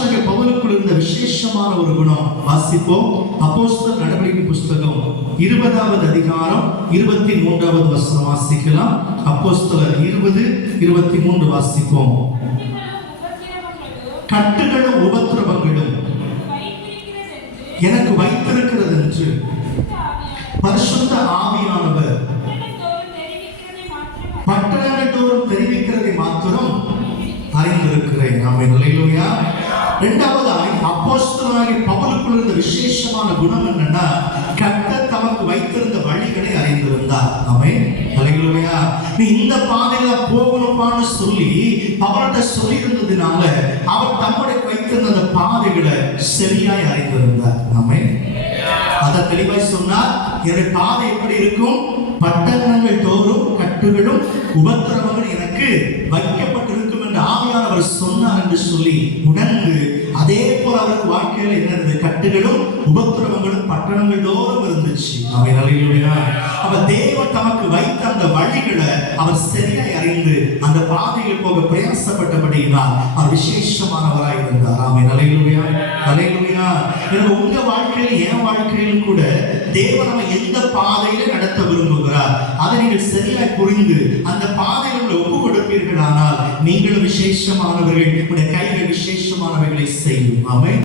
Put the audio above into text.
அப்போஸ்தலனாகிய பவுலுக்குள் இருந்த விசேஷமான ஒரு குணம் வாசிப்போம். அப்போஸ்தலர் நடவடிக்கை புஸ்தகம் 20வது அதிகாரம் 23வது வசனம் வாசிக்கலாம். அப்போஸ்தலர் 20:23 வாசிப்போம். கட்டுகளும் உபத்திரவங்களும் எனக்கு வைத்திருக்கிறது என்று பரிசுத்த ஆவியானவர் பட்டணங்கள் தோறும் தெரிவிக்கிறதை மாத்திரம் அறிந்திருக்கிறேன். ஆமென். அல்லேலூயா. இரண்டாவதாய் அப்போஸ்தலனாகிய பவுலுக்குள் இருந்த விசேஷமான குணம் என்னன்னா, கர்த்தர் தமக்கு வைத்திருந்த வழிகளை அறிந்திருந்தார். ஆமென். அல்லேலூயா. நீ இந்த பாதையில போகணும்னு சொல்லி அவர்கிட்ட சொல்லி இருந்ததுனால அவர் தம்முடைய வைத்திருந்த அந்த பாதைகளை சரியாய் அறிந்திருந்தார். ஆமென். அதை தெளிவாய் சொன்னார். என்னுடைய பாதை எப்படி இருக்கும்? பட்டணங்கள் தோறும் கட்டுகளும் உபத்திரவங்கள் எனக்கு வைக்கப்பட்டிருக்கும் என்று ஆவியானவர் சொன்னார் என்று சொல்லி உணர்ந்து, அதே போல அவருக்கு வாழ்க்கையில் என்ன கட்டுகளும் உபத்திரவங்களும் பட்டணங்கள் தோறும் இருந்துச்சு. ஆமென். அல்லேலூயா. அவர் தேவன் தமக்கு வைத்த அந்த வழிகளை அவர் சரியாய் அறிந்து அந்த பாதையில் போக பிரயாசப்பட்டபடியினால் அவர் விசேஷமானவராய் இருந்தார். ஆமென். அல்லேலூயா. அல்லேலூயா. உங்க வாழ்க்கையில் என் வாழ்க்கையிலும் கூட தேவன் நம்ம எந்த பாதையில நடத்த விரும்புகிறார் அதை நீங்கள் சரியாய் புரிந்து அந்த பாதையில் ஒப்பு கொடுப்பீர்கள். ஆனால் நீங்களும் விசேஷமானவர்கள், உங்களுடைய கைகள் விசேஷமானவைகளை செய்யும். ஆமென்.